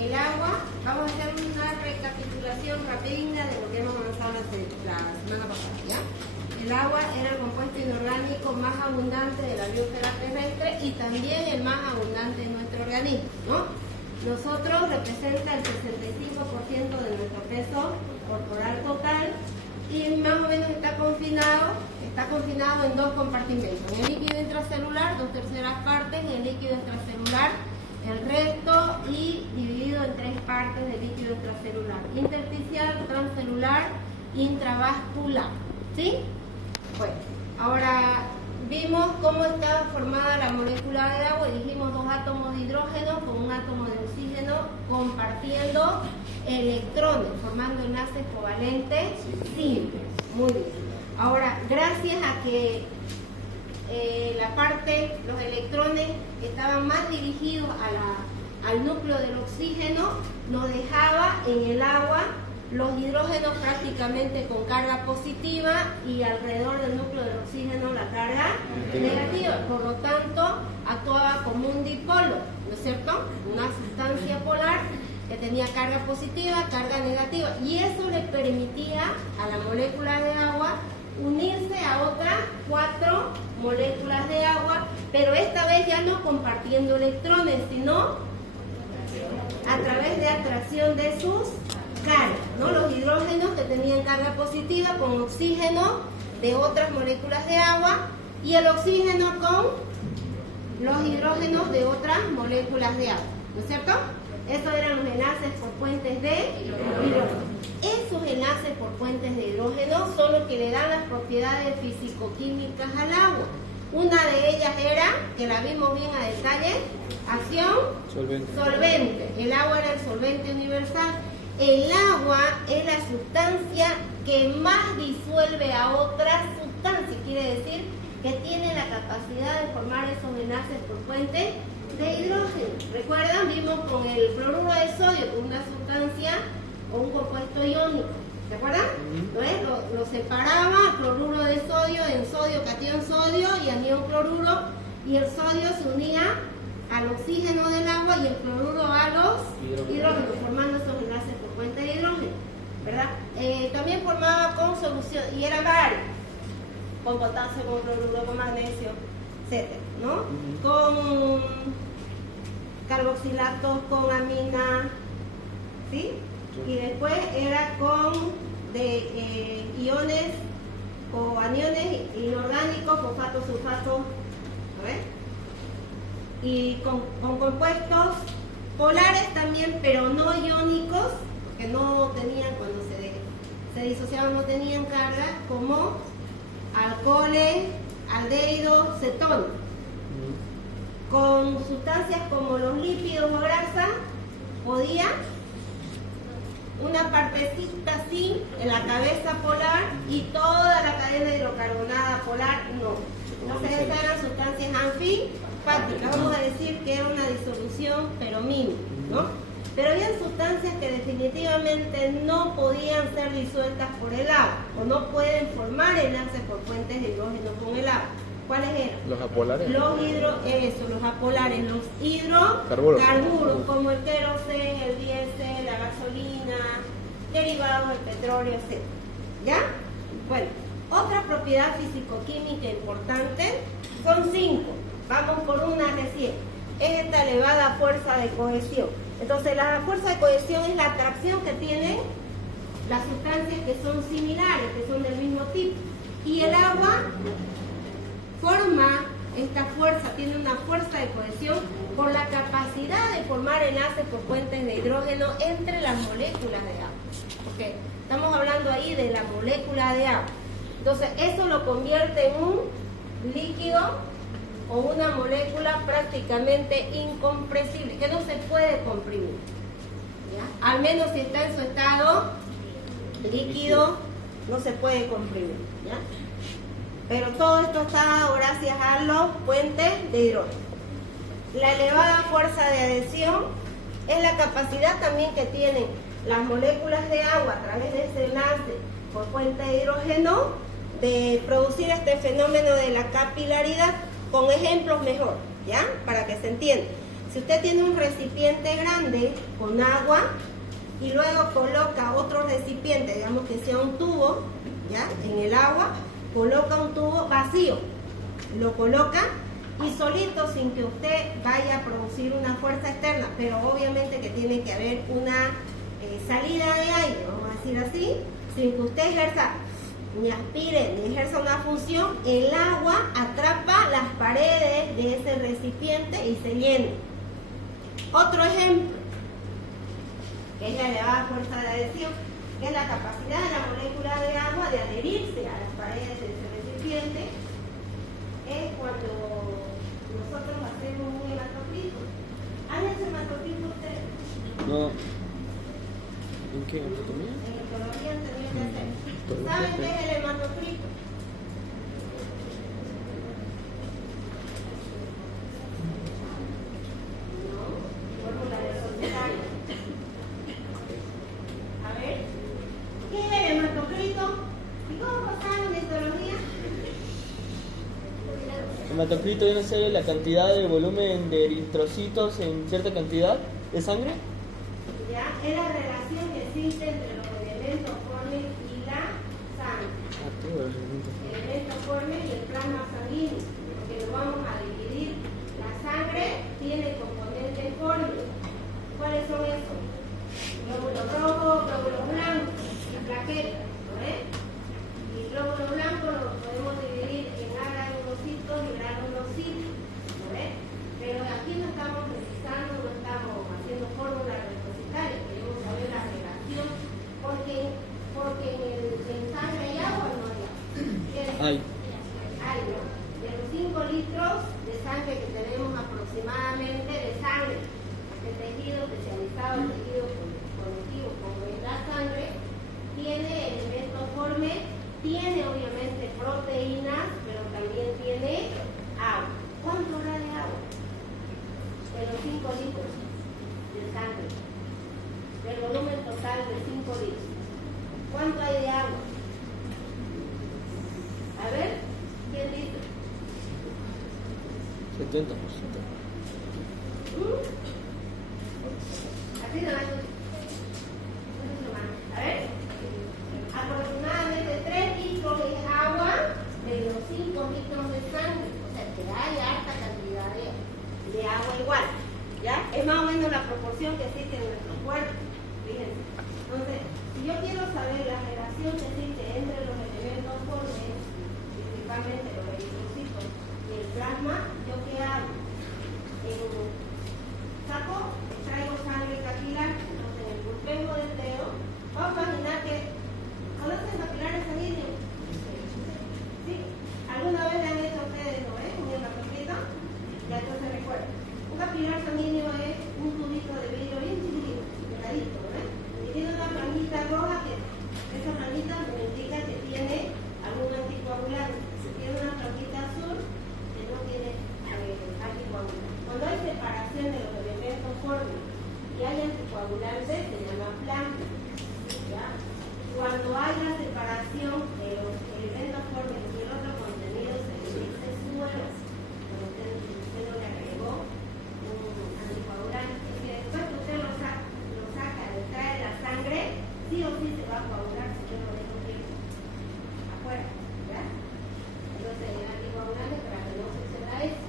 el agua, vamos a hacer una recapitulación rapidina de lo que hemos avanzado la semana pasada, ¿ya? El agua era el compuesto inorgánico más abundante de la biosfera terrestre y también el más abundante en nuestro organismo, ¿no? Nosotros representa el 65% de nuestro peso corporal total y más o menos está confinado en dos compartimentos, en el líquido intracelular, 2/3 partes, en el líquido extracelular, el resto, y dividido en 3 partes del líquido extracelular: intersticial, transcelular, intravascular, ¿sí? Bueno, ahora vimos cómo estaba formada la molécula de agua y dijimos 2 átomos de hidrógeno con un átomo de oxígeno compartiendo electrones, formando enlaces covalentes simples. Muy bien. Ahora, gracias a que los electrones estaban más dirigidos al núcleo del oxígeno, nos dejaba en el agua los hidrógenos prácticamente con carga positiva y alrededor del núcleo del oxígeno la carga negativa. Por lo tanto, actuaba como un dipolo, ¿no es cierto? Una sustancia polar que tenía carga positiva, carga negativa, y eso le permitía a la molécula de agua unirse a otras 4 moléculas de agua, pero esta vez ya no compartiendo electrones, sino a través de atracción de sus cargas, ¿no? Los hidrógenos que tenían carga positiva con oxígeno de otras moléculas de agua y el oxígeno con los hidrógenos de otras moléculas de agua, ¿no es cierto? Esos eran los enlaces por puentes de hidrógeno. Esos enlaces por puentes de hidrógeno son los que le dan las propiedades físico-químicas al agua. Una de ellas era, que la vimos bien a detalle, acción solvente. El agua era el solvente universal. El agua es la sustancia que más disuelve a otras sustancias, quiere decir que tiene la capacidad de formar esos enlaces por puentes de hidrógeno. ¿Recuerdan? Vimos con el cloruro de sodio, con una sustancia o un compuesto iónico. ¿Se acuerdan? ¿No? Lo separaba, cloruro de sodio en sodio, catión sodio y anión cloruro, y el sodio se unía al oxígeno del agua y el cloruro a los hidrógenos, formando esos enlaces por puente de hidrógeno, ¿verdad? También formaba con solución, y era varios, con potasio, con cloruro, con magnesio, etcétera, ¿no? Con carboxilatos, con amina, ¿sí? Y después era con iones o aniones inorgánicos, fosfato, sulfato, ¿ves? Y con compuestos polares también, pero no iónicos, porque no tenían, cuando se disociaban no tenían carga, como alcoholes, aldehídos, cetonas. Con sustancias como los lípidos o grasa, podía una partecita así en la cabeza polar y toda la cadena hidrocarbonada polar no. Entonces estas eran sustancias anfipáticas, vamos a decir que era una disolución pero mínima, ¿no? Pero había sustancias que definitivamente no podían ser disueltas por el agua o no pueden formar enlaces por puentes de hidrógeno con el agua. ¿Cuáles eran? Los apolares. Los apolares, los hidrocarburos, como el queroseno, el diésel, la gasolina, derivados del petróleo, etc. ¿Ya? Bueno, otra propiedad físico-química importante son 5. Vamos por una recién. Es esta elevada fuerza de cohesión. Entonces, la fuerza de cohesión es la atracción que tienen las sustancias que son similares, que son del mismo tipo. Y el agua forma esta fuerza, tiene una fuerza de cohesión por la capacidad de formar enlaces por puentes de hidrógeno entre las moléculas de agua. Okay. Estamos hablando ahí de la molécula de agua. Entonces, eso lo convierte en un líquido o una molécula prácticamente incompresible, que no se puede comprimir, ¿ya? Al menos si está en su estado líquido, no se puede comprimir, ¿ya? Pero todo esto está dado gracias a los puentes de hidrógeno. La elevada fuerza de adhesión es la capacidad también que tienen las moléculas de agua a través de ese enlace por puente de hidrógeno de producir este fenómeno de la capilaridad. Con ejemplos mejor, ¿ya? Para que se entienda. Si usted tiene un recipiente grande con agua y luego coloca otro recipiente, digamos que sea un tubo, ¿ya? En el agua, coloca un tubo vacío, lo coloca y solito, sin que usted vaya a producir una fuerza externa, pero obviamente que tiene que haber una salida de aire, vamos a decir así, sin que usted ejerza, ni aspire, ni ejerza una función, el agua atrapa las paredes de ese recipiente y se llena. Otro ejemplo, que es la elevada fuerza de adhesión, que es la capacidad de la molécula de agua de adherirse a las paredes de ese recipiente, es cuando nosotros hacemos un hematoclito. ¿Han hecho hematoclito ustedes? No. ¿En qué? ¿En anatomía? En histología han tenido que hacer. ¿Saben qué es el hematoclito? No, fórmula de solitario. A ver, ¿qué es el hematoclito? ¿Y cómo pasaron en histología? Hematocrito viene a ser la cantidad de volumen de eritrocitos en cierta cantidad de sangre. Ya, es la relación que existe entre los elementos formes y la sangre. El elemento forme y el plasma sanguíneo, porque lo vamos a dividir. La sangre tiene componentes formes. ¿Cuáles son esos? Glóbulos rojos, glóbulos blancos y plaquetas, ¿no ves? Y glóbulos blancos los podemos dividir en agranulocitos y granulocitos, ¿no ves? Pero aquí no estamos precisando, no estamos haciendo fórmulas depositarias, queremos saber la relación, porque en sangre hay agua o no hay agua. Hay. Hay, ¿no? De los 5 litros de sangre que tenemos aproximadamente de sangre, el tejido especializado, el tejido conectivo, como es la sangre, tiene elementos formes, tiene obviamente proteínas, pero también tiene agua. ¿Cuánto habrá de agua? De los 5 litros de sangre, del volumen total de 5 litros. ¿Cuánto hay de agua? A ver, ¿quién dice? 70%. Así no hay. A ver, aproximadamente 3 litros de agua de los 5 litros de sangre. O sea, que hay harta cantidad de agua igual. ¿Ya? Es más o menos la proporción que existe en nuestro cuerpo. Fíjense. Entonces, si yo quiero saber la relación que existe entre los elementos formes, principalmente los eritrocitos y el plasma, ¿yo qué hago? Saco, extraigo sangre capilar, entonces en el pulpengo del dedo, vamos a imaginar que ¿conocen capilares sanguíneos? ¿Sí? ¿Alguna vez le han hecho a ustedes, no es? ¿Un hematocrito? Ya entonces recuerden. Un capilar sanguíneo es un tubito de vidrio bien chiquitito, pegadito, ¿no es? Y tiene una franjita roja que esa franjita me indica que tiene algún anticoagulante. Si tiene una franjita azul, que no tiene anticoagulante. Cuando hay separación de los elementos formes y hay anticoagulantes, se llama plasma. ¿Ya? Cuando hay la separación de los elementos formes y el otro contenido, se le dice suero. Cuando usted no le agregó un anticoagulante, es que después que usted lo saca, le trae la sangre, sí o sí se va a coagular si usted no deja un tiempo afuera. ¿Ya? Entonces el anticoagulante para que no suceda eso.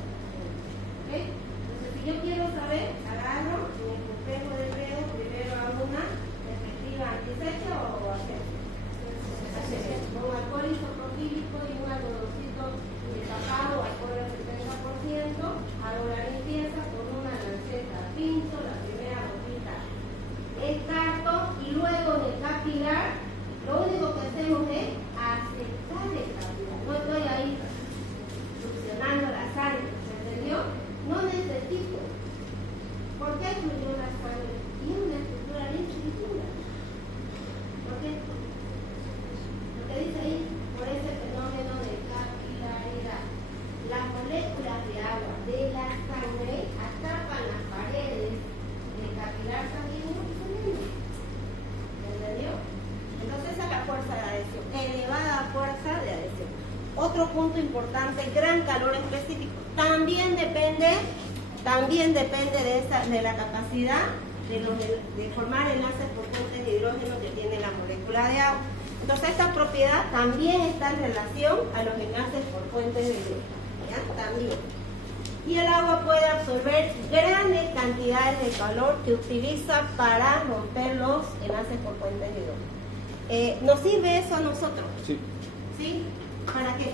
¿Ok? Entonces si yo quiero saber, agarro en el espejo del dedo, primero hago una efectiva antisecha o hacer. Con alcohol isopropílico y un algodoncito de tapado, alcohol al 70%, hago la limpieza con una lanceta, pincho la primera gotita, descarto y luego en el capilar, lo único que hacemos es aceptar el capilar. No estoy ahí succionando la sangre, ¿se entendió? No necesito. ¿Por qué fluyó la sangre? Tiene una estructura bien chiquitita. ¿Por qué? Lo que dice ahí, por ese fenómeno de capilaridad. Las moléculas de agua de la sangre atrapan las paredes del capilar sanguíneo y se llenan. ¿Entendió? Entonces esa es la fuerza de adhesión, elevada fuerza de adhesión. Otro punto importante, gran calor específico. También depende también depende de la capacidad de formar enlaces por puentes de hidrógeno que tiene la molécula de agua. Entonces esta propiedad también está en relación a los enlaces por puentes de hidrógeno, ¿ya? También. Y el agua puede absorber grandes cantidades de calor que utiliza para romper los enlaces por puentes de hidrógeno. ¿Nos sirve eso a nosotros? Sí. ¿Sí? ¿Para qué?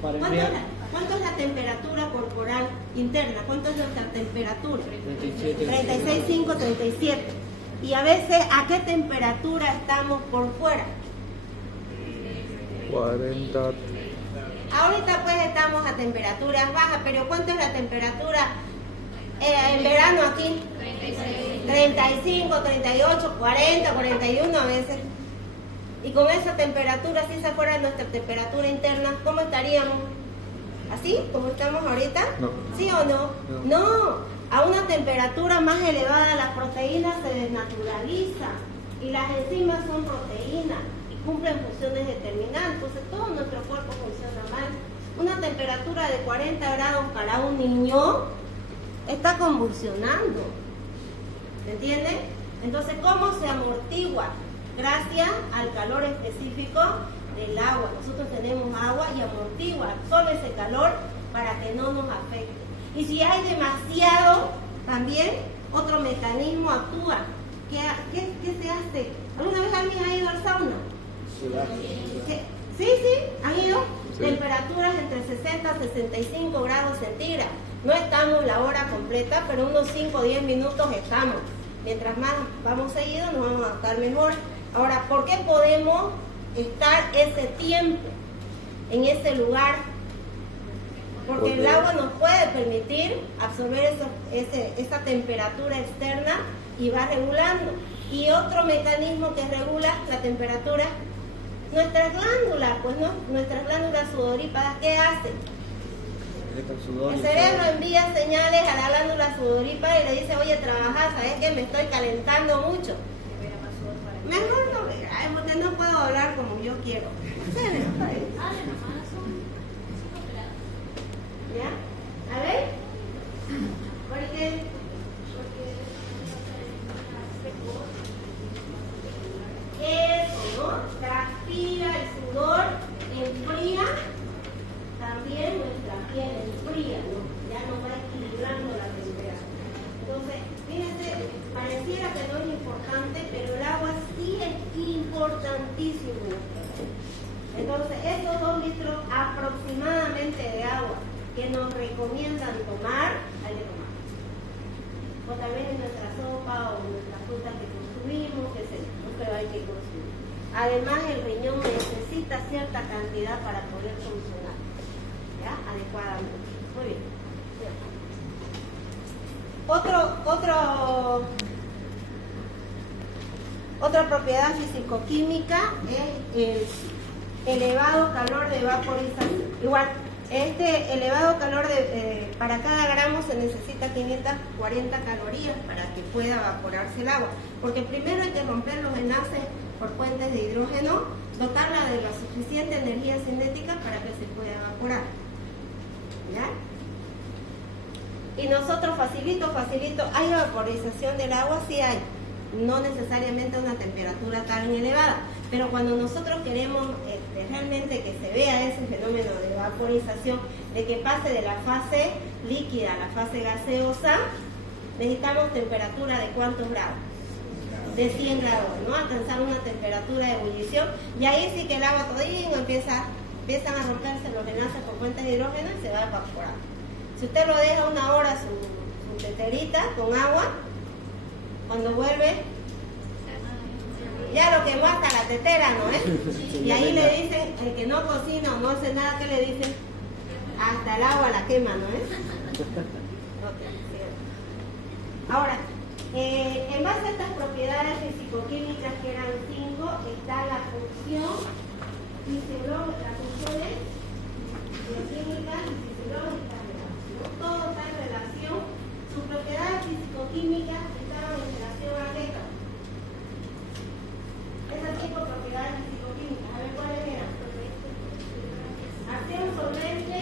Para ¿Cuánto es la temperatura corporal interna? ¿Cuánto es nuestra temperatura? 36,5, 37. Y a veces, ¿a qué temperatura estamos por fuera? 40. Ahorita pues estamos a temperaturas bajas, pero ¿cuánto es la temperatura en verano aquí? 35, 38, 40, 41 a veces. Y con esa temperatura, si esa fuera nuestra temperatura interna, ¿cómo estaríamos? ¿Así? ¿Como estamos ahorita? No. ¿Sí o no? No. A una temperatura más elevada las proteínas se desnaturalizan y las enzimas son proteínas y cumplen funciones determinadas. Entonces todo nuestro cuerpo funciona mal. Una temperatura de 40 grados para un niño está convulsionando. ¿Se entiende? Entonces, ¿cómo se amortigua? Gracias al calor específico del agua. Nosotros tenemos agua y amortigua, absorbe ese calor para que no nos afecte. Y si hay demasiado, también otro mecanismo actúa. ¿Qué se hace? ¿Alguna vez alguien ha ido al sauna? Sí, han ido. Sí. Temperaturas entre 60 y 65 grados centígrados. No estamos la hora completa, pero unos 5 o 10 minutos estamos. Mientras más vamos seguidos, nos vamos a estar mejor. Ahora, ¿por qué podemos estar ese tiempo en ese lugar? Porque el agua nos puede permitir absorber esa temperatura externa y va regulando. Y otro mecanismo que regula la temperatura, nuestras glándulas, pues no, nuestras glándulas sudoríparas, ¿qué hacen? El cerebro envía señales a la glándula sudorípara y le dice, oye, trabaja, ¿sabes qué? Me estoy calentando mucho. Mejor no veas, porque no puedo hablar como yo quiero. ¿Ya? A ver. Porque eso, ¿no? Transpira el sudor, enfría. También nuestra piel enfría, ¿no? Ya nos va equilibrando la temperatura. Entonces, fíjense, pareciera que no es importante, pero el agua sí es importantísimo. Entonces, estos 2 litros aproximadamente de agua que nos recomiendan tomar, hay que tomar. O también en nuestra sopa o en nuestras frutas que consumimos, que sé, pero hay que consumir. Además, el riñón necesita cierta cantidad para poder funcionar, ¿ya? Adecuadamente. Muy bien. Otra propiedad fisicoquímica es el elevado calor de vaporización. Igual, este elevado calor para cada gramo se necesita 540 calorías para que pueda evaporarse el agua. Porque primero hay que romper los enlaces por puentes de hidrógeno, dotarla de la suficiente energía cinética para que se pueda evaporar. ¿Ya? Y nosotros facilito, ¿hay vaporización del agua? Sí hay. No necesariamente a una temperatura tan elevada, pero cuando nosotros queremos realmente que se vea ese fenómeno de vaporización, de que pase de la fase líquida a la fase gaseosa, necesitamos temperatura de ¿cuántos grados? De 100 grados, ¿no? Alcanzar una temperatura de ebullición, y ahí sí que el agua todavía empiezan a romperse los enlaces por puentes de hidrógeno y se va a evaporar. Si usted lo deja 1 hora su teterita con agua, cuando vuelve, ya lo quemó hasta la tetera, ¿no es? Y ahí le dicen, el que no cocina o no hace nada, ¿qué le dicen? Hasta el agua la quema, ¿no es? Okay, ahora, en base a estas propiedades fisicoquímicas que eran 5, está la función fisiológica, las funciones bioquímicas y fisiológicas. Todo está en relación, sus propiedades fisicoquímicas estaban en relación a qué. Esas 5 propiedades fisicoquímicas, a ver cuáles eran. Acción solvente,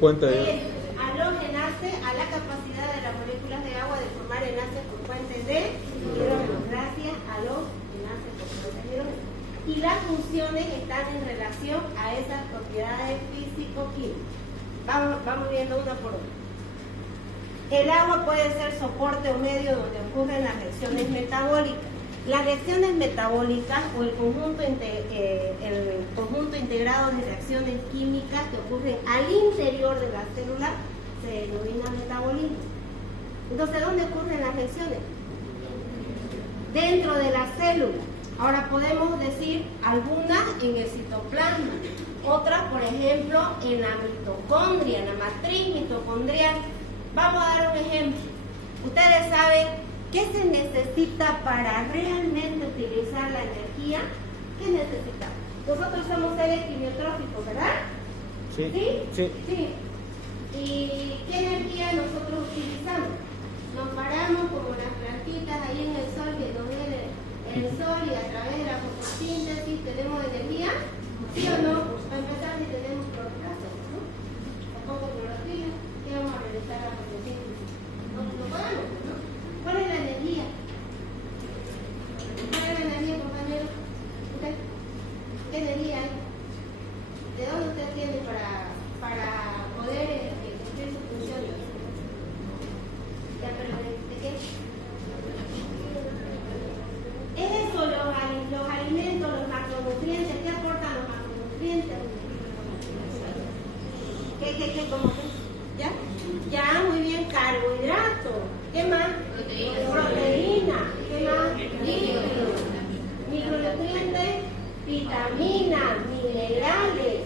Puente de... Es los enlaces a la capacidad de las moléculas de agua de formar enlaces con puentes de hidrógeno, gracias a los enlaces con puentes de hidrógeno. Y las funciones están en relación a esas propiedades físico-químicas. Vamos viendo una por una. El agua puede ser soporte o medio donde ocurren las reacciones metabólicas. Las reacciones metabólicas o el conjunto integrado de reacciones químicas que ocurren al interior de la célula se denomina metabolismo. Entonces, ¿dónde ocurren las reacciones? Dentro de la célula. Ahora podemos decir algunas en el citoplasma, otras, por ejemplo, en la mitocondria, en la matriz mitocondrial. Vamos a dar un ejemplo. Ustedes saben qué se necesita para realmente utilizar la energía. ¿Qué necesitamos? Nosotros somos seres quimiotróficos, ¿verdad? Sí. ¿Sí? Sí. ¿Y qué energía nosotros utilizamos? Nos paramos como las plantitas ahí en el sol, que nos viene el sol y a través de la fotosíntesis tenemos energía. ¿Sí o no? Para empezar, si tenemos cloroplasto, ¿no? O poco clorofila, ¿qué vamos a realizar la fotosíntesis? No podemos, ¿no? ¿Cuál es la energía? ¿Cuál es la energía, compañero? ¿Usted? ¿Qué energía hay? ¿De dónde usted tiene para poder cumplir sus funciones? ¿Ya, pero de qué? Eso, los alimentos, los macronutrientes, ¿qué aportan los macronutrientes? ¿Qué, cómo qué? ¿Ya? Ya, muy bien, carbohidratos. ¿Qué más? Proteína. ¿Qué más? Líquidos. Micronutrientes, vitaminas, minerales,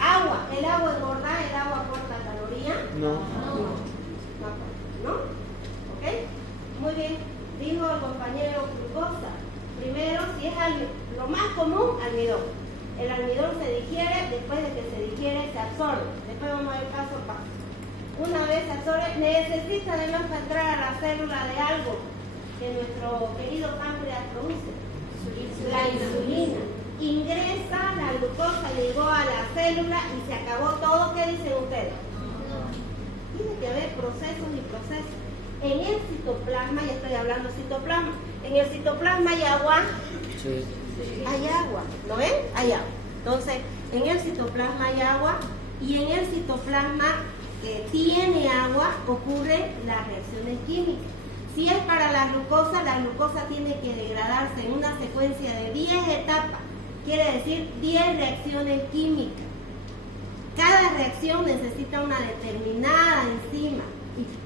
agua. ¿El agua engorda? ¿El agua aporta calorías? No. ¿No? ¿Ok? Muy bien. Dijo el compañero glucosa. Primero, si es lo más común, almidón. El almidón se digiere, después de que se digiere se absorbe. Después vamos a ver paso a paso. Una vez se absorbe, necesita además para entrar a la célula de algo que nuestro querido páncreas produce. La insulina. Ingresa la glucosa, llegó a la célula y se acabó todo. ¿Qué dicen ustedes? Tiene que haber procesos y procesos. En el citoplasma, ya estoy hablando citoplasma, en el citoplasma hay agua. Sí. Hay agua, ¿lo ven? Hay agua. Entonces, en el citoplasma hay agua y en el citoplasma que tiene agua ocurren las reacciones químicas. Si es para la glucosa tiene que degradarse en una secuencia de 10 etapas, quiere decir 10 reacciones químicas. Cada reacción necesita una determinada enzima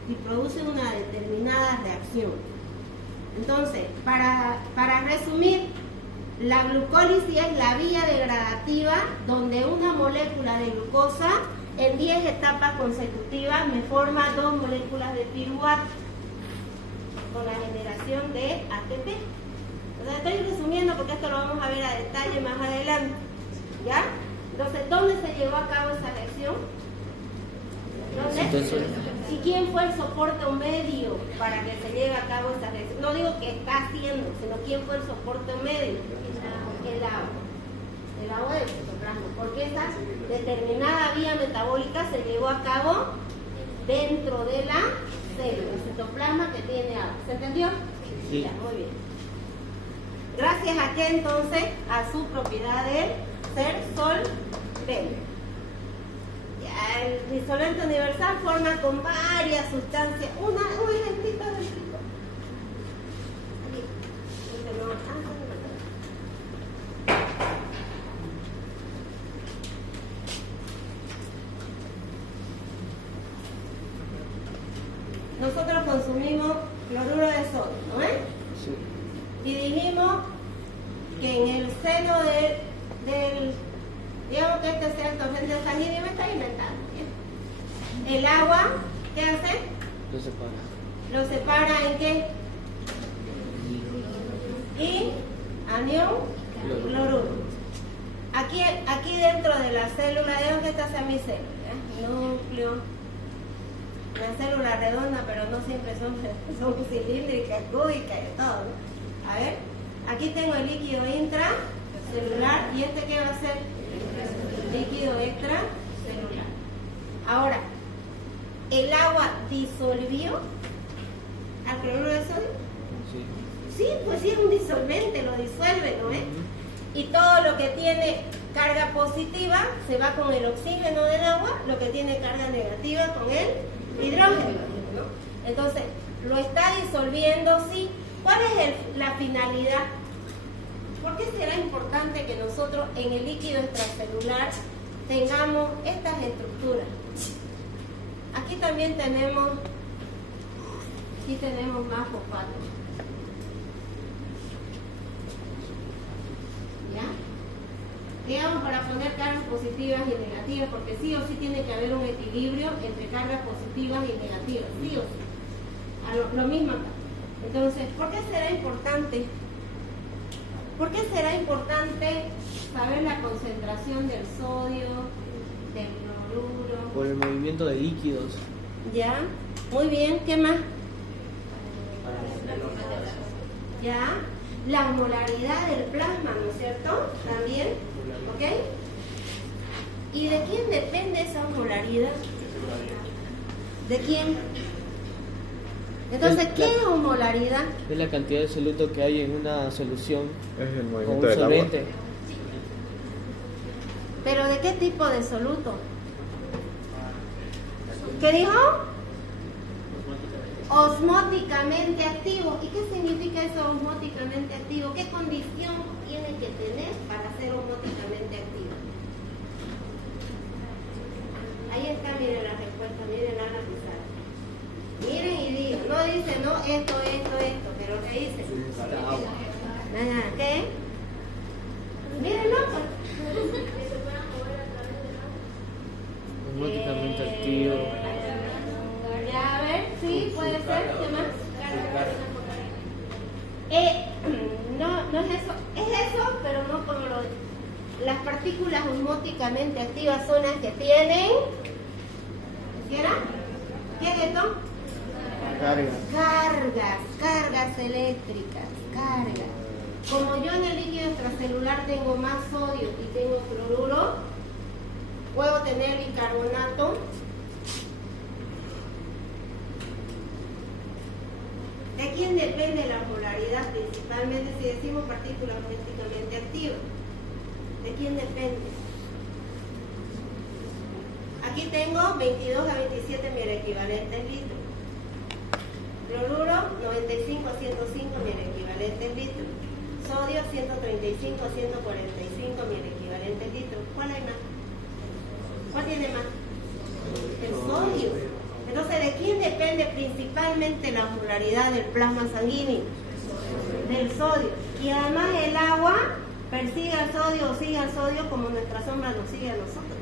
y produce una determinada reacción. Entonces, para resumir, la glucólisis es la vía degradativa donde una molécula de glucosa en 10 etapas consecutivas me forma 2 moléculas de piruvato con la generación de ATP. Entonces, estoy resumiendo porque esto lo vamos a ver a detalle más adelante. ¿Ya? Entonces, ¿dónde se llevó a cabo esa reacción? ¿Dónde? ¿Y quién fue el soporte o medio para que se lleve a cabo esa reacción? No digo que está haciendo, sino quién fue el soporte o medio. El agua. El agua del citoplasma. Porque esa determinada vía metabólica se llevó a cabo dentro de la célula. El citoplasma que tiene agua. ¿Se entendió? Sí. Ya, muy bien. Gracias a qué entonces, a su propiedad de ser solvente. El disolvente universal forma con varias sustancias. Un ejemplito del tipo. Aquí. Nosotros consumimos cloruro de sodio, ¿no es? Sí. Y dijimos que en el seno del digamos que este sea el torrente sanguíneo, me está inventando. ¿Bien? El agua, ¿qué hace? Lo separa. Lo separa en qué? Y anión cloruro. Aquí dentro de la célula, digamos que esta sea mi célula, núcleo. Una célula redonda, pero no siempre son cilíndricas, cúbicas y todo, ¿no? A ver, aquí tengo el líquido intracelular y este ¿qué va a ser? Líquido extracelular. Ahora, el agua disolvió al cloruro de sodio? Sí, pues sí es un disolvente, lo disuelve, ¿no es? Y todo lo que tiene carga positiva se va con el oxígeno del agua, lo que tiene carga negativa con el hidrógeno, ¿no? Entonces, lo está disolviendo, sí. ¿Cuál es la finalidad? ¿Por qué será importante que nosotros en el líquido extracelular tengamos estas estructuras? Aquí también tenemos más fosfato. ¿Ya? Digamos, para poner cargas positivas y negativas, porque sí o sí tiene que haber un equilibrio entre cargas positivas y negativas, sí o sí. Lo mismo acá. Entonces, ¿por qué será importante? ¿Por qué será importante saber la concentración del sodio, del cloruro? Por el movimiento de líquidos. ¿Ya? Muy bien, ¿qué más? ¿Ya? La molaridad del plasma, ¿no es cierto? También, ¿ok? ¿Y de quién depende esa molaridad? ¿De quién? Entonces, ¿qué es osmolaridad? Es la cantidad de soluto que hay en una solución Es el o un movimiento del agua. solvente. ¿Pero de qué tipo de soluto? ¿Qué dijo? Osmóticamente activo. ¿Y qué significa eso, osmóticamente activo? ¿Qué condición tiene que tener para ser osmóticamente activo? Ahí está, miren la respuesta, miren la pizarra. Miren y digan, no dice, no, esto, pero ¿qué dice? Nada, ¿qué? Mírenlo, pues. Osmóticamente activo. Ya, a ver, sí, puede ser, ¿qué más? No es eso, es eso, pero no como las partículas osmóticamente activas son las que tienen, ¿qué era? ¿Qué es esto? Cargas eléctricas, cargas. Como yo en el líquido extracelular tengo más sodio y tengo cloruro, puedo tener bicarbonato. ¿De quién depende la polaridad? Principalmente si decimos partículas osmóticamente activas. ¿De quién depende? Aquí tengo 22 a 27 mil equivalentes litros. Cloruro 95 a 105 mil equivalentes litros. Sodio 135 a 145 mil equivalentes litros. ¿Cuál hay más? ¿Cuál tiene más? El sodio. Entonces, ¿de quién depende principalmente la osmolaridad del plasma sanguíneo? Del sodio. Y además el agua persigue al sodio o sigue al sodio como nuestra sombra nos sigue a nosotros.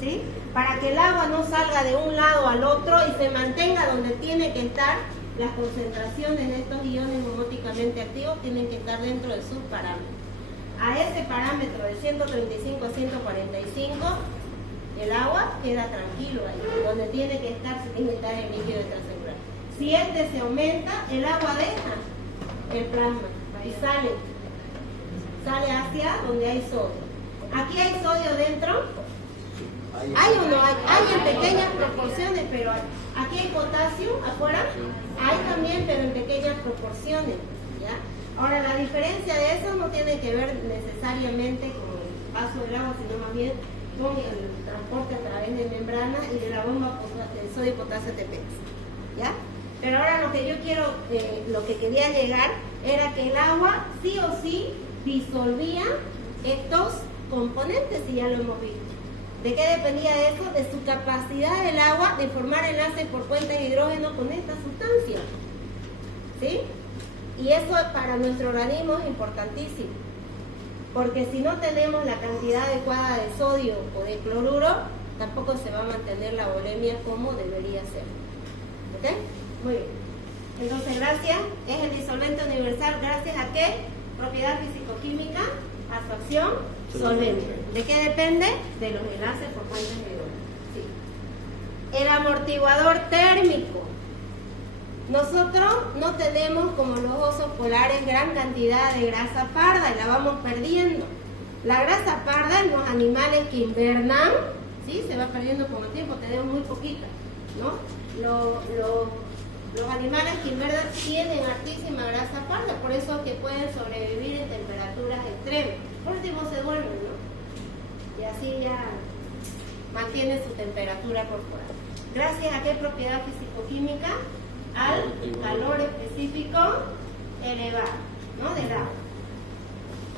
¿Sí? Para que el agua no salga de un lado al otro y se mantenga donde tiene que estar, las concentraciones de estos iones osmóticamente activos tienen que estar dentro de sus parámetros. A ese parámetro de 135 a 145, el agua queda tranquilo ahí, donde tiene que estar, se tiene que estar el líquido extracelular. Si este se aumenta, el agua deja el plasma y sale hacia donde hay sodio. ¿Aquí hay sodio dentro? ¿Hay o no hay? Hay en pequeñas proporciones, pero aquí hay potasio afuera. Hay también, pero en pequeñas proporciones. ¿Ya? Ahora, la diferencia de eso no tiene que ver necesariamente con el paso del agua, sino más bien con el transporte a través de membrana y de la bomba de sodio y potasio TPX. ¿Ya? Pero ahora lo que yo quiero, lo que quería llegar era que el agua sí o sí disolvía estos componentes, y ya lo hemos visto. ¿De qué dependía de eso? De su capacidad del agua de formar enlaces por puentes de hidrógeno con esta sustancia. ¿Sí? Y eso para nuestro organismo es importantísimo. Porque si no tenemos la cantidad adecuada de sodio o de cloruro, tampoco se va a mantener la volemia como debería ser. ¿Ok? Muy bien. Entonces, gracias. Es el disolvente universal. ¿Gracias a qué? Propiedad físico-química, a su acción solvente. ¿De qué depende? De los enlaces por puentes de hidrógeno. Sí. El amortiguador térmico. Nosotros no tenemos, como los osos polares, gran cantidad de grasa parda y la vamos perdiendo. La grasa parda en los animales que invernan, ¿sí? Se va perdiendo con el tiempo, tenemos muy poquita. ¿no? Los animales que invernan tienen altísima grasa parda, por eso que pueden sobrevivir en temperaturas extremas. Por último se duermen, ¿no? Y así ya mantienen su temperatura corporal. Gracias a qué propiedad físico-química, al calor específico elevado, ¿no? Del agua.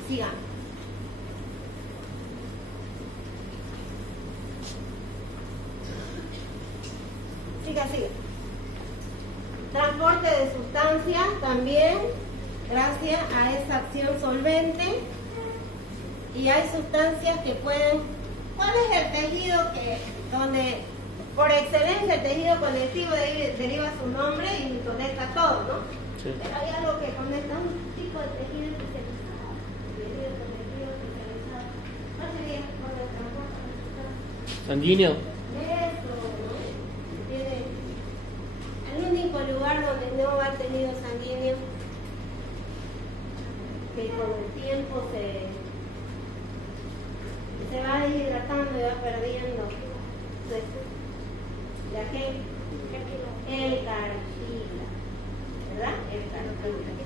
Sigamos. Siga. Transporte de sustancias también, gracias a esa acción solvente. Y hay sustancias que pueden... ¿Cuál es el tejido donde por excelencia el tejido conectivo deriva su nombre y conecta todo, ¿no? Sí. Pero hay algo que conecta un tipo de tejido especializado. Tejido conectivo especializado. ¿Cuál sería por el transporte de sustancias? Sanguíneo. Eso, ¿no? Tiene el único lugar donde no ha tenido sanguíneo que con el tiempo se va deshidratando y va perdiendo la gente, el cartílago, ¿verdad? El cartílago.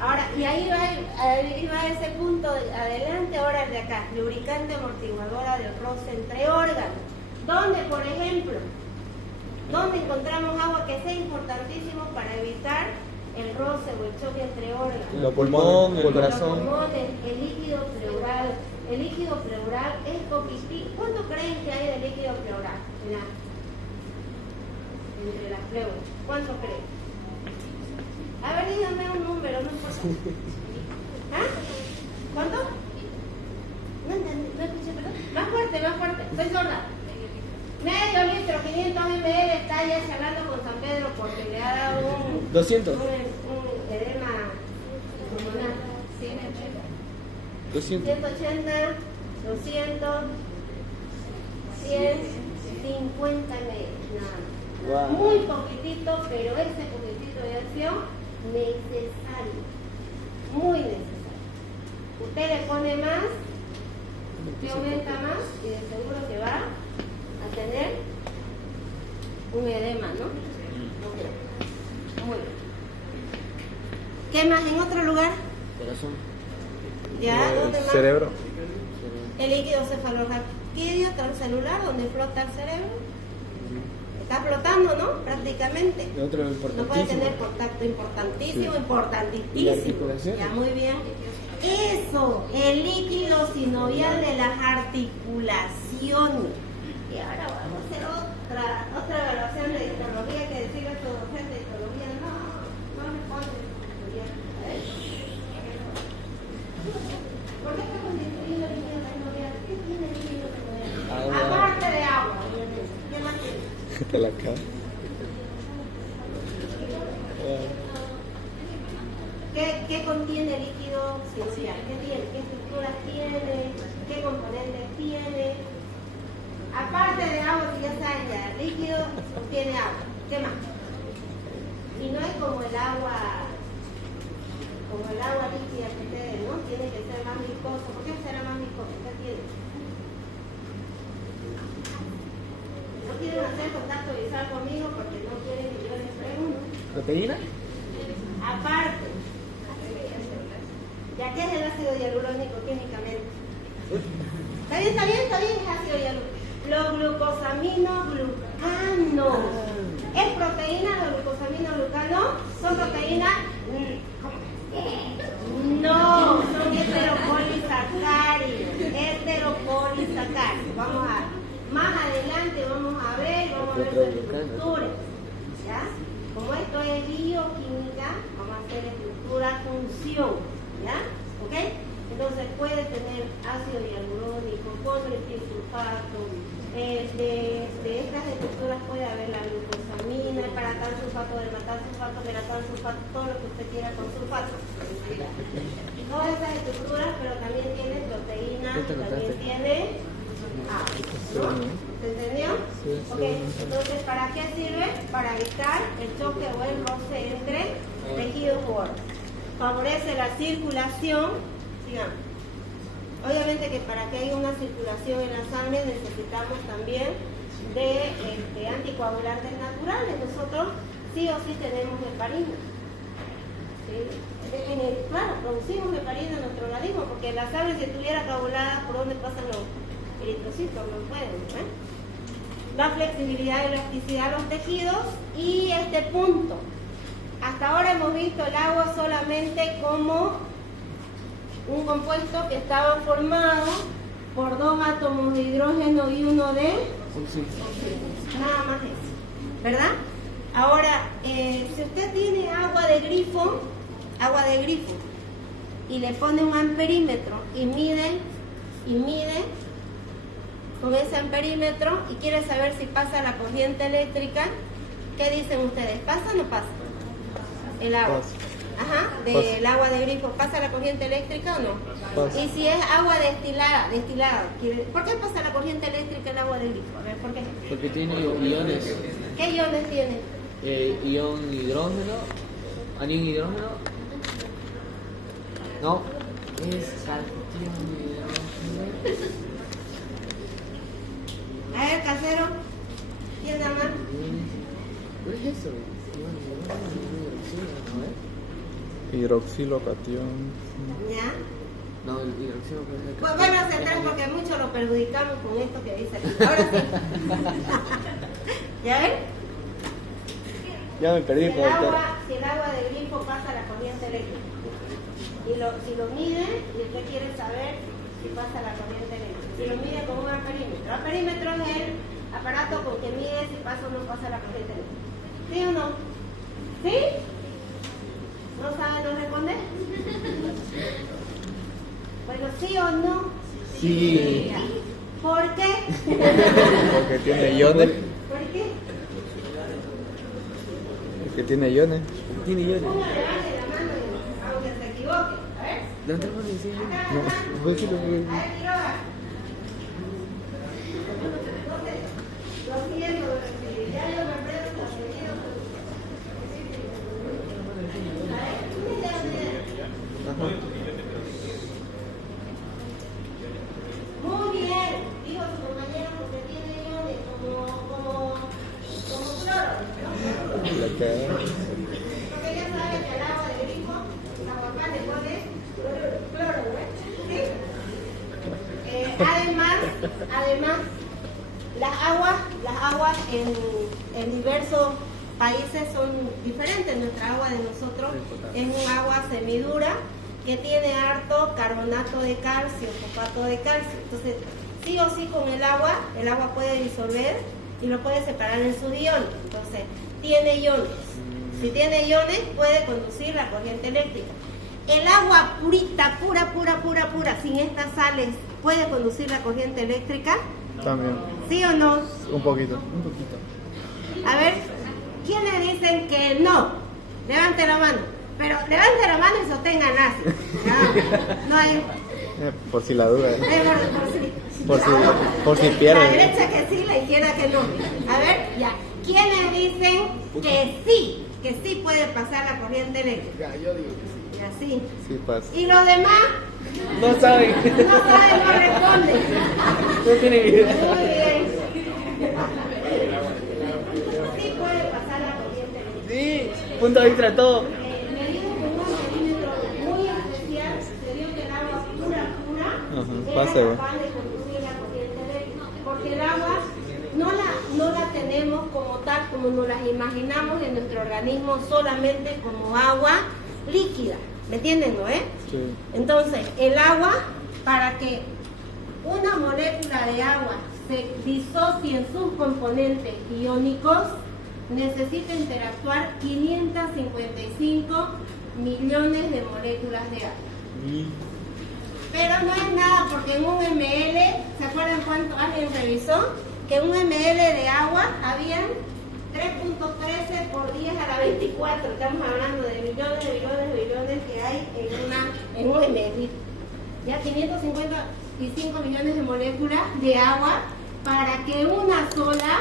Ahora, y ahí va ese punto adelante, ahora de acá, lubricante amortiguadora del roce entre órganos. ¿Dónde, por ejemplo? ¿Dónde encontramos agua que sea importantísimo para evitar el roce o el choque entre órganos? Los pulmones, el corazón. Los pulmones, el líquido pleural. El líquido pleural es poquitito. ¿Cuánto creen que hay de líquido pleural? Entre las pleuras. ¿Cuánto creen? A ver, díganme un número, no importa. ¿Ah? ¿Cuánto? No entendí, no escuché, perdón. Más fuerte, soy sorda. Medio litro, 500 ml, está ya charlando con San Pedro porque le ha dado un 200. Un edema pulmonar. 200. 180, 200, 150 ml. Nada. Wow. Muy poquitito, pero ese poquitito de acción necesario. Muy necesario. Usted le pone más, usted aumenta más y de seguro que va a tener un edema, ¿no? Muy bien. ¿Qué más en otro lugar? Corazón. ¿Ya? ¿Dónde más? Cerebro. El líquido cefalorraquídeo transcelular, donde flota el cerebro. Está flotando, ¿no? Prácticamente. Y otro No puede tener importantísimo. contacto importantísimo, Sí. importantísimo. ¿Y la articulación? Ya, muy bien. Eso, el líquido sinovial de las articulaciones. Y ahora vamos a hacer otra evaluación de histología que decirle a tu docente de histología. No responde. A ver. ¿Por qué estamos distinguiendo el líquido sinovial? ¿Qué tiene el líquido sinovial? Agua. Aparte de agua. ¿Qué más tiene? Te la acabo. ¿Qué contiene el líquido sinovial? ¿Qué tiene? ¿Qué estructuras tiene? ¿Qué componentes tiene? Aparte de agua, que ya saben ya, el líquido contiene agua. ¿Qué más? Y no es como el agua líquida que ustedes, ¿no? Tiene que ser más viscoso. ¿Por qué será más viscoso? ¿Qué tiene? No quieren hacer contacto visual conmigo porque no quieren que yo les pregunte. ¿Proteína? Aparte, ya que es el ácido hialurónico químicamente. Está bien, es ácido hialurónico. Los glucosaminoglucanos. ¿Es proteína los glucosaminoglucanos? ¿Son proteínas? No, son heteropolisacáridos. Más adelante vamos a ver su estructura. ¿Ya? Como esto es bioquímica, vamos a hacer estructura-función. ¿Ya? ¿Ok? Entonces puede tener ácido hialurónico, sulfato. De estas estructuras puede haber la glucosamina, el paratansulfato, dermatansulfato, melatansulfato, todo lo que usted quiera con sulfato. Todas esas estructuras, pero también tiene proteínas, también tiene agua. ¿No? ¿Se entendió? Sí. Ok, entonces, ¿para qué sirve? Para evitar el choque o el roce entre tejidos u órganos. Favorece la circulación. Sigamos. Obviamente que para que haya una circulación en la sangre necesitamos también de anticoagulantes naturales. Nosotros sí o sí tenemos heparina. ¿Sí? Claro, producimos heparina en nuestro organismo, porque la sangre si estuviera coagulada, ¿por dónde pasan los eritrocitos? No pueden, ¿eh? La flexibilidad y elasticidad de los tejidos. Y este punto, hasta ahora hemos visto el agua solamente como un compuesto que estaba formado por 2 átomos de hidrógeno y 1 de oxígeno. Nada más eso, ¿verdad? Ahora, si usted tiene agua de grifo, y le pone un amperímetro y mide con ese amperímetro y quiere saber si pasa la corriente eléctrica, ¿qué dicen ustedes? ¿Pasa o no pasa? El agua. Ajá, del agua de grifo, ¿pasa la corriente eléctrica o no? Pasa. Y si es agua destilada, ¿por qué pasa la corriente eléctrica el agua de grifo? A ver, ¿por qué? Porque tiene iones. ¿Qué iones tiene? Ion hidrógeno, anión hidrógeno. No, es cation hidrógeno. A ver, casero, ¿quién da más? ¿Qué es eso? Hidroxilocatión. ¿Ya? No, el hidroxilo. Pues bueno, centrar porque mucho lo perjudicamos con esto que dice aquí. Ahora sí. ¿Ya ven? Ya me perdí, Si el agua de grifo pasa la corriente eléctrica. Y si lo mide, y usted quiere saber si pasa la corriente eléctrica. Si lo mide con un amperímetro. El amperímetro es el aparato con que mide si pasa o no pasa la corriente eléctrica. ¿Sí o no? ¿Sí? ¿No sabe no responder? Bueno, ¿sí o no? Sí. ¿Por qué? Porque tiene iones. ¿Por qué? Porque tiene iones. Tiene iones. Uno levante la mano aunque se equivoque. A ver. ¿Dónde lo dice yo? Acá, No, acá. pues sí lo veo. A ver, Quiroga. Lo siento, ya yo me pregunto. Muy bien, dijo su compañero porque tiene iones como cloro, ¿no? La que- Porque ya sabe que el agua de grifo, la papá le pone cloro, ¿sí? Además, las aguas en diversos países son diferentes. Nuestra agua de nosotros es un agua semidura que tiene harto carbonato de calcio, fosfato de calcio. Entonces, sí o sí con el agua puede disolver y lo puede separar en sus iones. Entonces, tiene iones. Si tiene iones, puede conducir la corriente eléctrica. El agua purita, pura, sin estas sales, ¿puede conducir la corriente eléctrica? También. ¿Sí o no? Un poquito. Un poquito. A ver, ¿quiénes dicen que no? Levante la mano. Pero levante la mano y sostengan así. No hay... Por si la duda. Por si La pierde. derecha que sí, la izquierda que no. A ver, ya. ¿Quiénes dicen que sí puede pasar la corriente eléctrica? Ya, yo digo que sí. Y así. Sí pasa. ¿Y los demás? No saben. No saben, no responden. No tienen idea. Muy bien. Sí puede pasar la corriente eléctrica. Sí, punto extra todo. Medido con un milímetro muy especial, se vio que el agua pura pasa. era capaz de conducir la corriente eléctrica, porque el agua no la tenemos como tal, como nos las imaginamos en nuestro organismo, solamente como agua líquida, ¿me entienden, no? Sí. Entonces, el agua, para que una molécula de agua se disocie en sus componentes iónicos, necesita interactuar 555 millones de moléculas de agua. Pero no es nada, porque en un ml, ¿se acuerdan cuánto alguien revisó? Que en un ml de agua habían 3.13 por 10 a la 24. Estamos hablando de millones que hay en un ml. Ya 555 millones de moléculas de agua para que una sola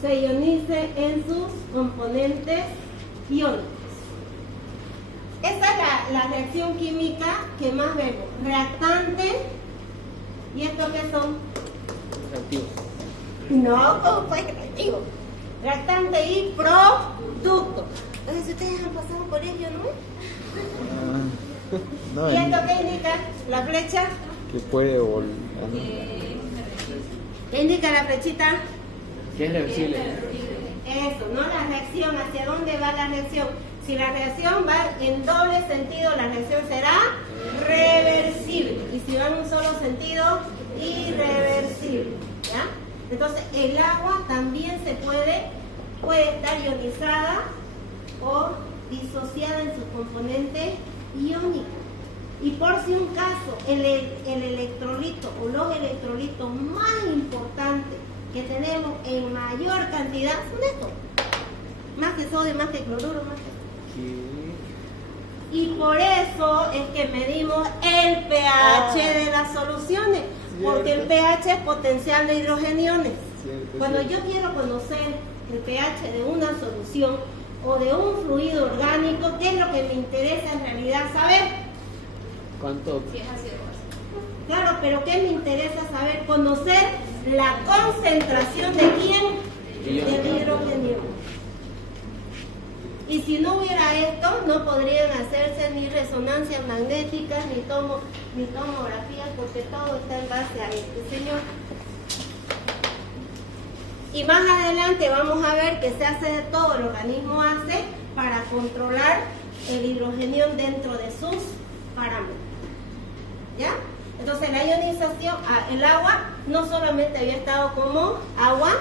se ionice en sus componentes iónicos. Esa es la reacción química que más vemos. Reactante. ¿Y estos qué son? Reactivos. No, ¿cómo fue reactivo? Reactante y producto. Entonces, ustedes han pasado por ello, ¿no? No, ¿Y esto qué indica? La flecha. que puede volver. ¿Qué indica la flechita? ¿Qué es reversible? Eso, no la reacción. ¿Hacia dónde va la reacción? Si la reacción va en doble sentido, la reacción será reversible. Y si va en un solo sentido, irreversible. ¿Ya? Entonces, el agua también puede estar ionizada o disociada en sus componentes iónicos. Y por si un caso, el electrolito o los electrolitos más importantes que tenemos en mayor cantidad son estos. Más que sodio, más que cloruro, más que... Y por eso es que medimos el pH de las soluciones, porque el pH es potencial de hidrogeniones. Cuando yo quiero conocer el pH de una solución o de un fluido orgánico, ¿qué es lo que me interesa en realidad saber? ¿Cuánto? Claro, pero ¿qué me interesa saber? Conocer la concentración de quién? Del hidrogenio. Y si no hubiera esto, no podrían hacerse ni resonancias magnéticas, ni tomografías, porque todo está en base a este señor. Y más adelante vamos a ver que se hace de todo, el organismo hace para controlar el hidrogenión dentro de sus parámetros. ¿Ya? Entonces la ionización, el agua no solamente había estado como agua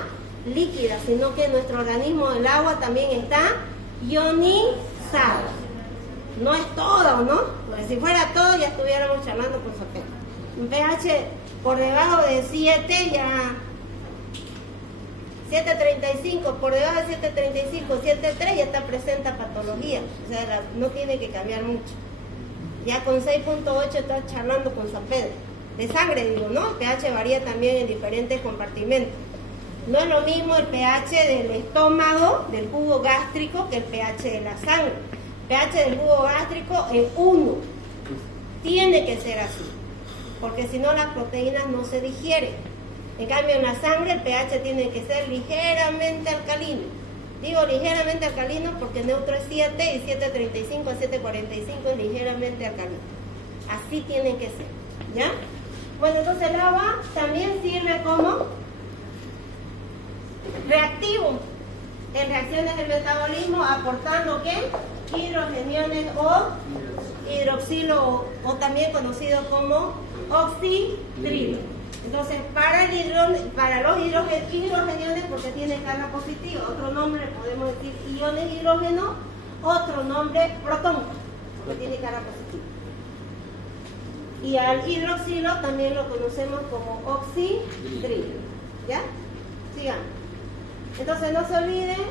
líquida, sino que nuestro organismo, el agua también está ionizada. No es todo, ¿no? Porque si fuera todo ya estuviéramos charlando con Sofía. Un pH por debajo de 7 ya... 7.35, por debajo de 7.35, 7.3 ya está presenta patología. O sea, no tiene que cambiar mucho. Ya con 6.8 está charlando con San Pedro. De sangre, digo, ¿no? El pH varía también en diferentes compartimentos. No es lo mismo el pH del estómago, del jugo gástrico, que el pH de la sangre. El pH del jugo gástrico es 1. Tiene que ser así, porque si no las proteínas no se digieren. En cambio, en la sangre el pH tiene que ser ligeramente alcalino. Digo ligeramente alcalino porque neutro es 7 y 7.35 a 7.45 es ligeramente alcalino. Así tiene que ser, ¿ya? Bueno, entonces el agua también sirve como reactivo en reacciones del metabolismo, aportando ¿qué? Hidrogeniones o hidroxilo o también conocido como oxitrilo. Entonces, para los hidrogeniones, porque tiene carga positiva, otro nombre podemos decir iones hidrógeno, otro nombre protón, porque tiene carga positiva. Y al hidroxilo también lo conocemos como oxitrilo. ¿Ya? Sigamos. Entonces, no se olviden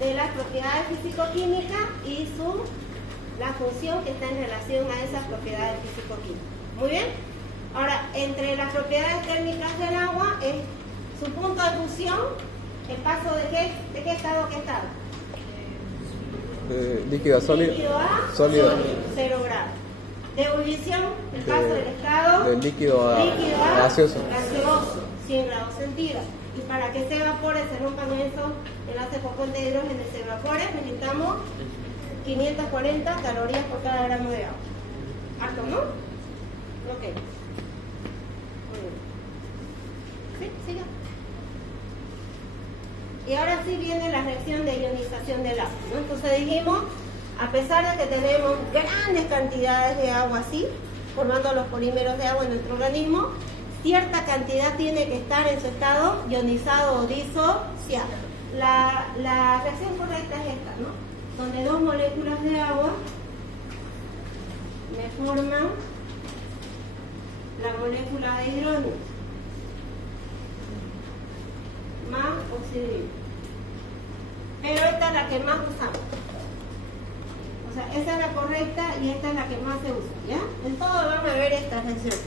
de las propiedades físico-químicas y la función que está en relación a esas propiedades físico-químicas. Muy bien. Ahora, entre las propiedades térmicas del agua es su punto de fusión, el paso de qué estado a qué estado. Líquido a sólido. Líquido a Sólido. 0 grados. De ebullición, el paso del estado De líquido a gaseoso. 100 grados centígrados. Y para que se evapore, se rompan esos enlaces por fuente de hidrógeno y se evapore, necesitamos 540 calorías por cada gramo de agua. ¿Harto, no? Ok. Sí, siga. Y ahora sí viene la reacción de ionización del agua, ¿no? Entonces dijimos, a pesar de que tenemos grandes cantidades de agua así, formando los polímeros de agua en nuestro organismo, cierta cantidad tiene que estar en su estado ionizado o disociado. La reacción correcta es esta, ¿no? Donde dos moléculas de agua me forman la molécula de hidrógeno más oxidrilo. Pero esta es la que más usamos. O sea, esa es la correcta y esta es la que más se usa, ¿ya? En todo van a ver esta reacción.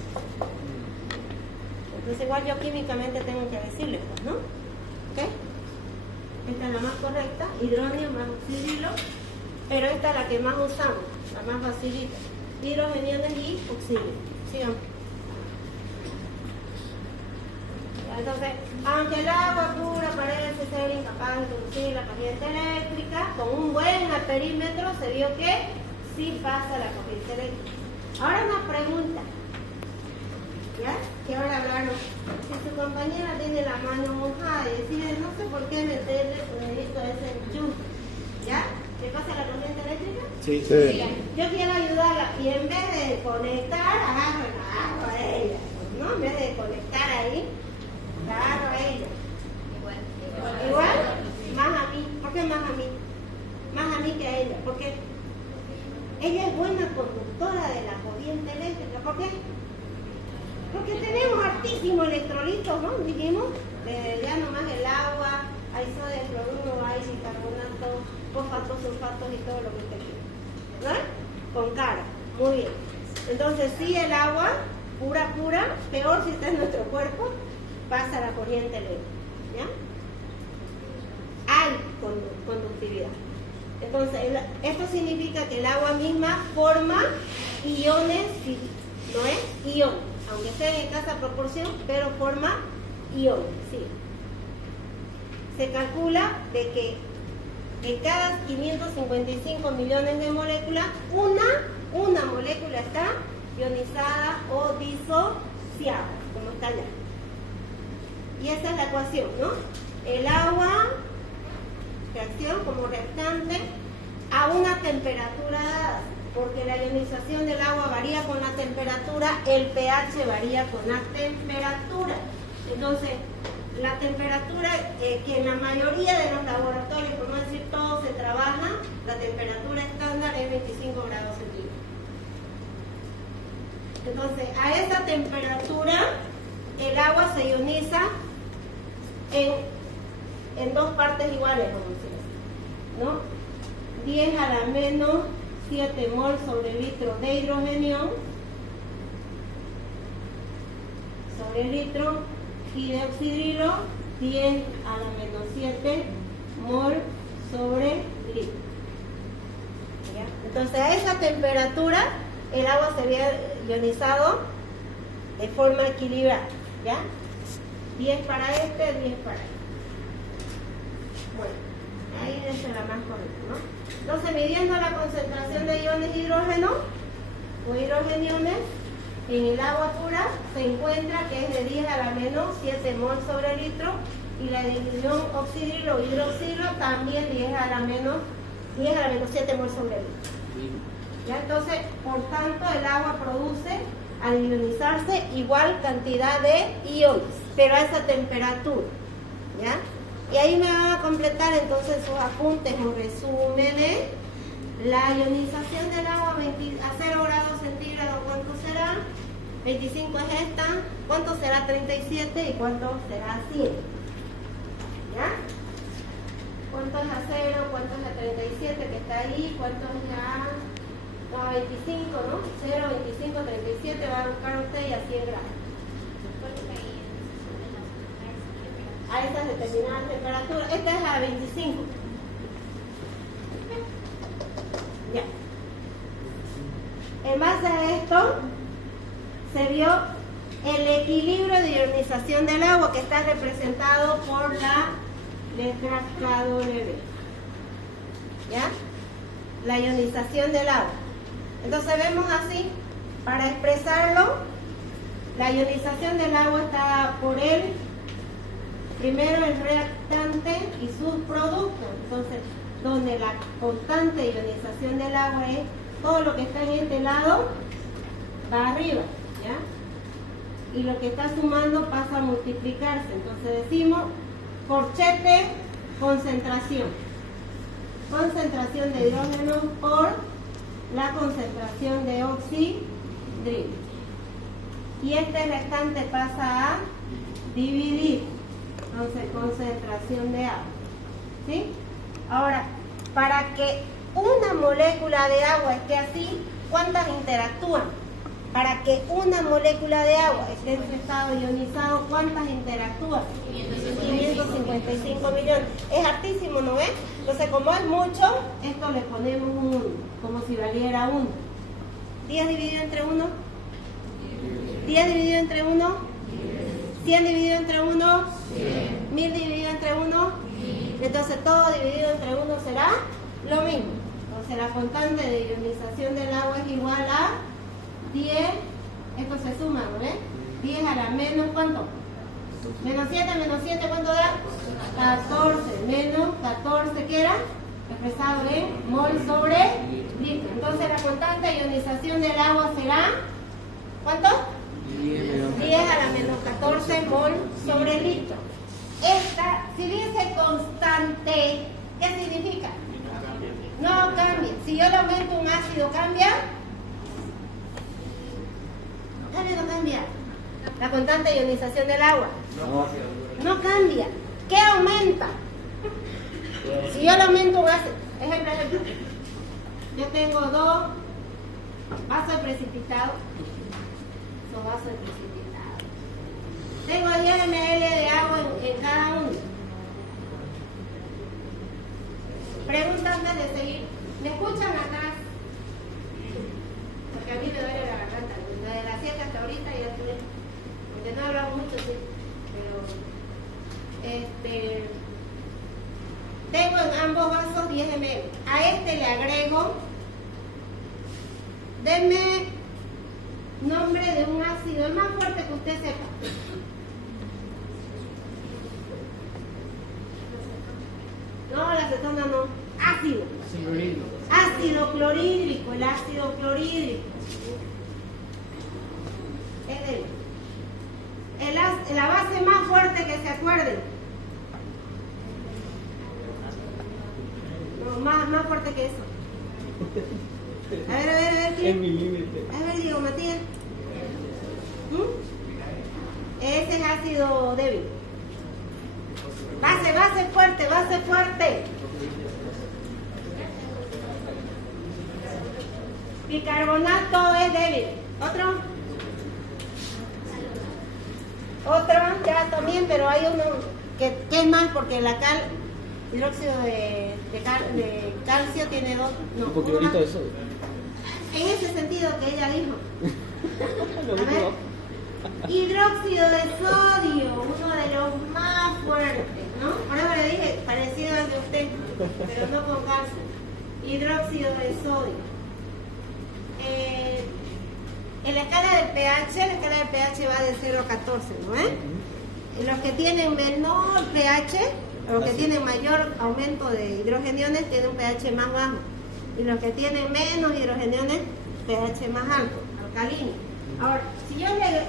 Entonces igual yo químicamente tengo que decirles, pues, ¿no? ¿Ok? Esta es la más correcta, hidrógeno más oxidrilo. pero esta es la que más usamos, la más facilita. Hidrogeniones y oxígenos. Sigamos. Entonces, aunque el agua pura parece ser incapaz de conducir la corriente eléctrica, con un buen perímetro se vio que sí pasa la corriente eléctrica. Ahora una pregunta, ¿ya? Que ahora hablaron. Si su compañera tiene la mano mojada y decide, no sé por qué meterle su dedito a ese enchufe, ¿ya? ¿Le pasa la corriente eléctrica? Sí. Ya. Yo quiero ayudarla y en vez de conectar, agarro a ella, ¿no? En vez de conectar ahí, agarro a ella. Igual, más a mí. ¿Por qué más a mí? Más a mí que a ella. Porque ella es buena conductora de la corriente eléctrica. ¿Por qué? Porque tenemos hartísimos electrolitos, ¿no? Dijimos, ya nomás el agua, hay sodio, cloruro, hay bicarbonato, fosfatos, sulfatos y todo lo que usted quiera. ¿No? Con cara. Muy bien. Entonces, sí, el agua, pura, peor si está en nuestro cuerpo, pasa la corriente eléctrica. ¿Ya? Hay conductividad. Entonces, esto significa que el agua misma forma iones, ¿no es? Iones, aunque sea en escasa proporción, pero forma iones, sí. Se calcula de que de cada 555 millones de moléculas, una molécula está ionizada o disociada, como está allá. Y esa es la ecuación, ¿no? El agua, reacción como reactante, a una temperatura dada, porque la ionización del agua varía con la temperatura, el pH varía con la temperatura. Entonces, la temperatura que en la mayoría de los laboratorios, por no decir todo, se trabaja, la temperatura estándar es 25 grados centígrados. Entonces, a esa temperatura, el agua se ioniza en dos partes iguales, vamos a decir así, ¿no? 10 a la menos 7 mol sobre litro de hidrogenión sobre litro, y de oxidrilo 10 a la menos 7 mol sobre litro. ¿Ya? Entonces, a esa temperatura el agua se había ionizado de forma equilibrada, ¿ya? 10 para este, 10 para este. Bueno, ahí es la más correcta, ¿no? Entonces, midiendo la concentración de iones de hidrógeno o hidrogeniones en el agua pura, se encuentra que es de 10 a la menos 7 mol sobre litro, y la de ion oxidrilo o hidroxilo también 10 a la menos 7 mol sobre litro. ¿Ya? Entonces, por tanto, el agua produce, al ionizarse, igual cantidad de iones, pero a esa temperatura. ¿Ya? Y ahí me van a completar entonces sus apuntes o resúmenes. La ionización del agua a 0 grados centígrados, ¿cuánto será? 25 es esta. ¿Cuánto será 37 y cuánto será 100? ¿Ya? ¿Cuánto es a 0? ¿Cuánto es a 37 que está ahí? ¿Cuánto es a 25, no? 0, 25, 37 va a buscar usted y a 100 grados. A esas determinadas temperaturas. Esta es a 25. Ya. En base a esto, se vio el equilibrio de ionización del agua, que está representado por la letra KW. ¿Ya? La ionización del agua. Entonces vemos así, para expresarlo, la ionización del agua está por primero el reactante y sus productos. Entonces, donde la constante ionización del agua es todo lo que está en este lado, va arriba, ¿ya? Y lo que está sumando pasa a multiplicarse. Entonces decimos corchete, concentración. Concentración de hidrógeno por la concentración de oxidrilo. Y este restante pasa a dividir. Entonces, concentración de agua. ¿Sí? Ahora, para que una molécula de agua esté así, ¿cuántas interactúan? Para que una molécula de agua esté en su estado ionizado, ¿cuántas interactúan? 555 millones. Es hartísimo, ¿no ves? Entonces, como es mucho, esto le ponemos un 1, como si valiera 1. 10 dividido entre 1. 10 dividido entre 1. 100 dividido entre 1. 1000 dividido entre 1. Entonces, todo dividido entre 1 será lo mismo. Entonces, la constante de ionización del agua es igual a 10, esto se suma, ¿no ves? 10 a la menos, ¿cuánto? Menos 7, ¿cuánto da? 14, menos 14, ¿qué era? Expresado en mol sobre litro. Entonces la constante de ionización del agua será, ¿cuánto? 10 a la menos 14 mol sobre litro. Esta, si dice constante, ¿qué significa? No cambia. Si yo le aumento un ácido, ¿cambia? ¿Cambia o no cambia? La constante de ionización del agua. No cambia. ¿Qué aumenta? Si yo le aumento un ácido, ejemplo. Yo tengo 2 vasos precipitados. Son vasos precipitados. Tengo 10 ml de agua en cada uno. Pregunta antes de seguir. ¿Me escuchan atrás? Porque a mí me duele la garganta. Desde las 7 hasta ahorita ya estoy. Porque no he hablado mucho, sí. Pero tengo en ambos vasos 10 ml. A este le agrego, denme nombre de un ácido, el más fuerte que usted sepa. No, la acetona no. Ácido. Ácido clorhídrico, el ácido clorhídrico. Es de la base más fuerte que se acuerden. No, más fuerte que eso. A ver, ¿quién? A ver, Diego Matías. Ese es ácido débil. Base fuerte. Bicarbonato es débil. Otro, ya también, pero hay uno que es más porque la hidróxido de calcio tiene 2. No, Un poquito de sodio. En ese sentido que ella dijo. Lo A ver, mismo. hidróxido de sodio, uno de los más fuertes, ¿no? Por eso le dije, parecido al de usted, pero no con calcio. Hidróxido de sodio. En la escala del pH va de 0 a 14, ¿no? Los que tienen menor pH, los que tienen mayor aumento de hidrogeniones, tienen un pH más bajo. Y los que tienen menos hidrogeniones, pH más alto, alcalino. Ahora, si yo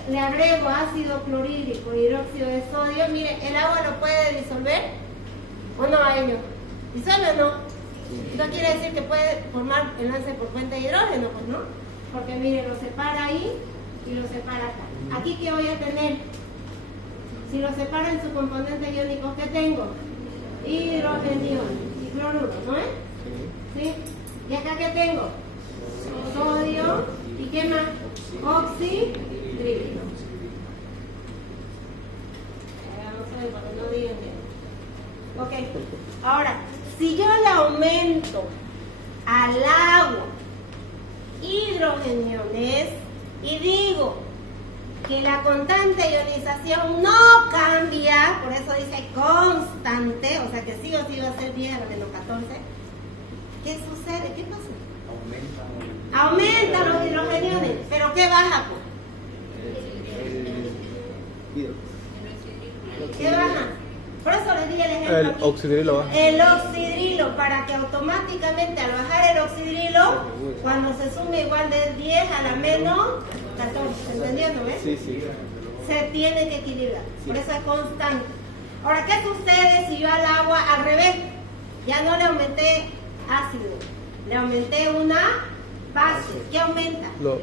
le agrego ácido clorhídrico y hidróxido de sodio, mire, ¿el agua lo puede disolver? ¿O no a ello? ¿Disuelve o no? No quiere decir que puede formar enlace por puente de hidrógeno, pues no. Porque mire, lo separa ahí y lo separa acá. Aquí, ¿qué voy a tener? Si lo separo en sus componentes iónicos, ¿qué tengo? Hidrogenio y cloruro, ¿no es? ¿Sí? ¿Y acá qué tengo? Sodio y ¿qué más? Oxidrilo. Vamos a ver para que no digan que... Ok, ahora, si yo le aumento al agua hidrogeniones y digo que la constante de ionización no cambia, por eso dice constante, o sea que sí o sí va a ser 10 a la menos 14, ¿qué sucede? ¿Qué pasa? Aumentan los hidrogeniones, pero ¿qué baja? ¿Qué baja? Por eso les di el ejemplo. El oxidrilo baja. El oxidrilo, para que automáticamente al bajar el oxidrilo, cuando se sume igual de 10 a la menos 14, ¿entendió, no ves? Sí, sí. Se tiene que equilibrar, por eso es constante. Ahora, ¿qué sucede si yo al agua al revés? Ya no le aumenté ácido, le aumenté una base. ¿Qué aumenta? Los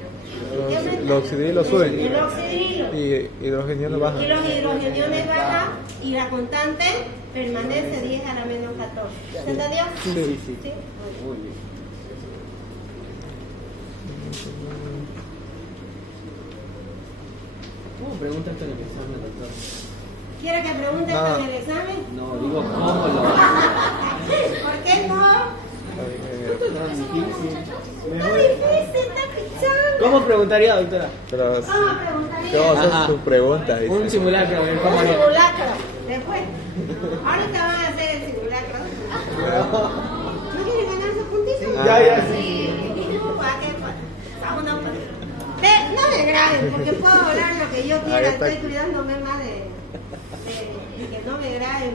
oxidrilos suben. El oxidrilo. Y hidrogeniones bajan. Y los hidrogeniones bajan y la constante permanece 10 a la menos 14. ¿Se entendió? Sí. ¿Sí? Muy bien. ¿Cómo pregunta esto en el examen, doctor? ¿Quiere que pregunte esto en el examen? No, digo, ¿cómo lo ¿Por qué no? Esto no es difícil. Está difícil, está pichando. ¿Cómo preguntaría, doctora? Pero, Vamos a preguntarle. ¿qué vamos a Ajá. hacer tus preguntas? dice. Un simulacro, a ver cómo Un haría. simulacro. Después. Ahorita van a hacer el simulacro. ¿No quieren ganar esos puntitos? Ya, sí. ¿Para qué? Vamos, no, no me graben, porque puedo hablar lo que yo Ahí quiera. está. Estoy cuidándome más de que no me graben.